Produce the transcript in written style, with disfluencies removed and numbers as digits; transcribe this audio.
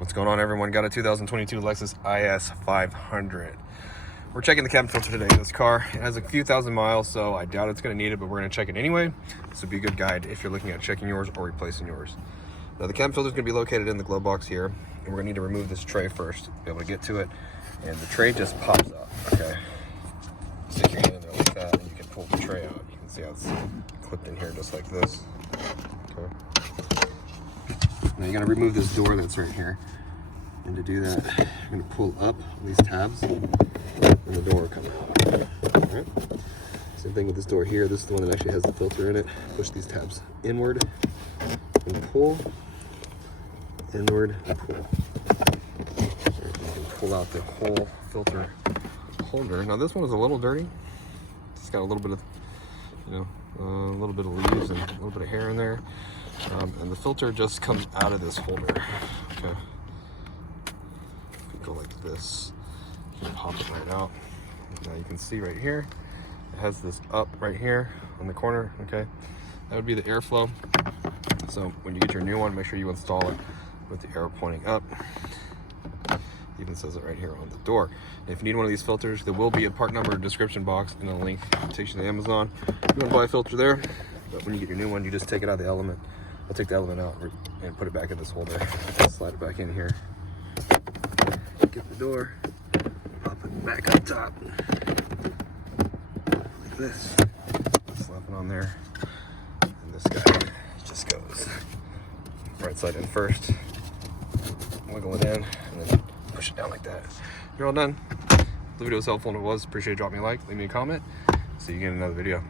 What's going on, everyone? Got a 2022 Lexus IS500. We're checking the cabin filter today. This car, it has a few thousand miles, so I doubt it's going to need it, but we're going to check it anyway. This would be a good guide if you're looking at checking yours or replacing yours. Now, the cabin filter is going to be located in the glove box here, and we're going to need to remove this tray first to be able to get to it. And the tray just pops up, okay? Stick your hand in there like that, and you can pull the tray out. You can see how it's clipped in here just like this, okay? Now you got to remove this door that's right here. And to do that, I'm going to pull up these tabs and the door will come out. All right. Same thing with this door here. This is the one that actually has the filter in it. Push these tabs inward and pull, inward and pull. Right, you can pull out the whole filter holder. Now this one is a little dirty. It's got a little bit of, a little bit of leaves and a little bit of hair in there. And the filter just comes out of this holder. Okay. Go like this, you can pop it right out. Now you can see right here, it has this up right here on the corner, okay? That would be the airflow. So when you get your new one, make sure you install it with the arrow pointing up. Even says it right here on the door. And if you need one of these filters, there will be a part number description box and a link that takes you to Amazon. You want to buy a filter there, but when you get your new one, you just take it out of the element. I'll take the element out and put it back in this holder. Slide it back in here. Get the door, pop it back up top, like this. Slap it on there, and this guy just goes right side in first. Wiggle it in, and then push it down like that. You're all done. If the video was helpful, and it was, appreciate you dropping me a like, leave me a comment. See you again in another video.